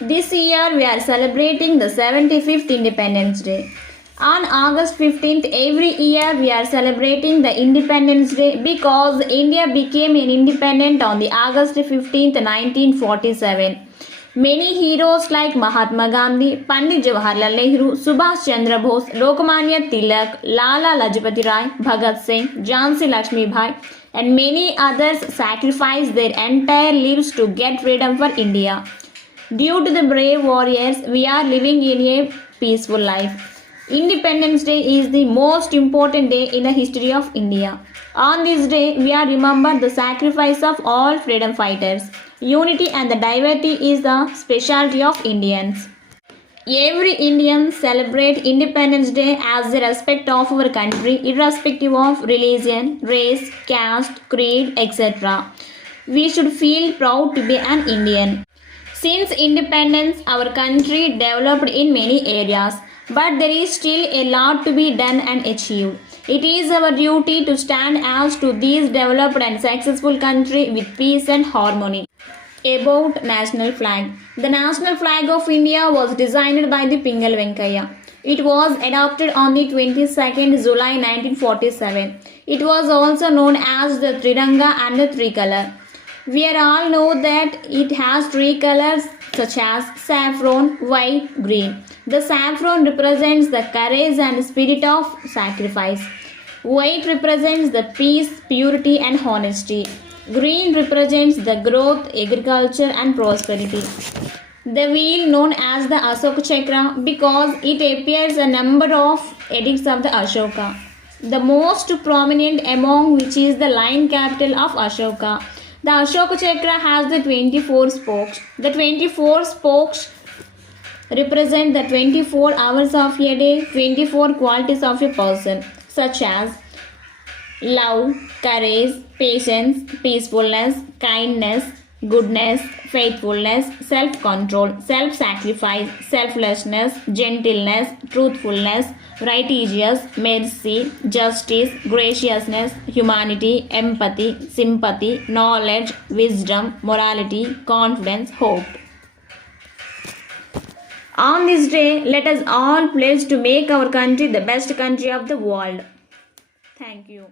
This year we are celebrating the 75th Independence Day. On August 15th, every year we are celebrating the Independence Day because India became an independent on the August 15th, 1947. Many heroes like Mahatma Gandhi, Pandit Jawaharlal Nehru, Subhash Chandra Bose, Lokmanya Tilak, Lala Lajpati Rai, Bhagat Singh, Jhansi Lakshmibai, and many others sacrificed their entire lives to get freedom for India. Due to the brave warriors, we are living in a peaceful life. Independence Day is the most important day in the history of India. On this day, we are remembered the sacrifice of all freedom fighters. Unity and the diversity is the specialty of Indians. Every Indian celebrate Independence Day as the respect of our country, irrespective of religion, race, caste, creed, etc. We should feel proud to be an Indian. Since independence, our country developed in many areas, but there is still a lot to be done and achieved. It is our duty to stand as to this developed and successful country with peace and harmony. About national flag. The national flag of India was designed by the ᴍᴏⴇ It was adopted on the 22nd July 1947. It was also known as the Triranga and the Tricolor. We all know that it has three colors such as saffron, white, green. The saffron represents the courage and spirit of sacrifice. White represents the peace, purity and honesty. Green represents the growth, agriculture and prosperity. The wheel known as the Ashoka Chakra because it appears a number of edicts of the Ashoka. The most prominent among which is the lion capital of Ashoka. The Ashoka Chakra has the 24 spokes. The 24 spokes represent the 24 hours of a day, 24 qualities of a person, such as love, courage, patience, peacefulness, kindness, goodness, faithfulness, self-control, self-sacrifice, selflessness, gentleness, truthfulness, righteousness, mercy, justice, graciousness, humanity, empathy, sympathy, knowledge, wisdom, morality, confidence, hope. On this day, let us all pledge to make our country the best country of the world. Thank you.